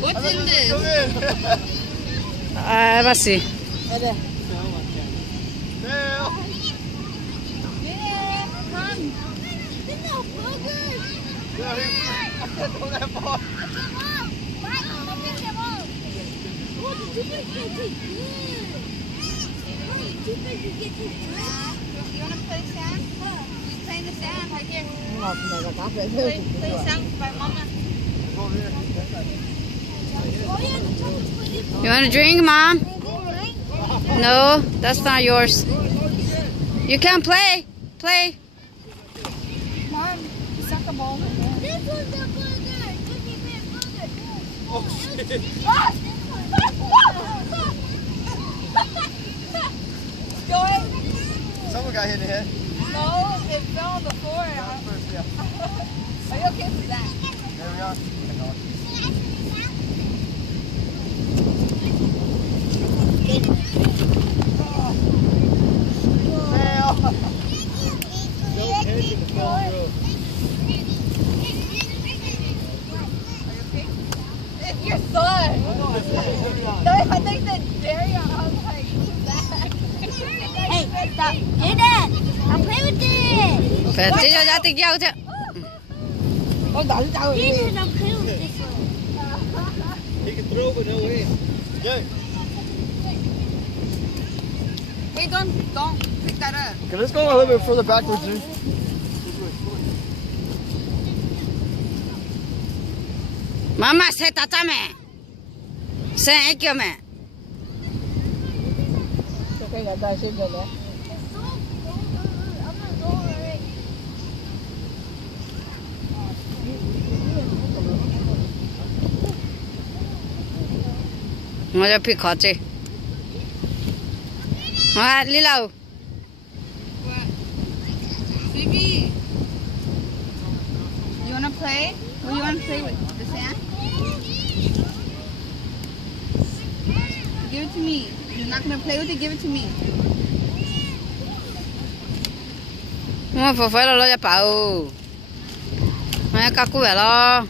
What's in this? Let's see. You want to play sand? You play in the sand right here. Play sand by Mama. You want a drink, Mom? No, that's not yours. You can play. Play. Mom, you suck a ball. This one's a burger. Give me a burger. Oh, shit. Someone got hit in the head. No, it fell on the floor. Are you okay with that? There we are. It's your son. No, I think that Dario, I was like, who's that? Hey, stop. Get it. I'll play with it. Phải tí cho ra tí kêu chứ. Get it. I'll play with this one. He can throw but no way. Yeah. Hey, don't pick that up. Okay, let's go a little bit further backwards, dude. Mama sẽ tắt cha mẹ. Sẽ kêu mẹ. Okay, that guy should go there. Nóจะพิกขอจีมาลิลาว What? Phoebe, you want to play? What do you want to play with? The sand? Give it to me. You're not going to play with it? Give it to me. Mà phải là lo cho bảo. Mà các cô vậy lo.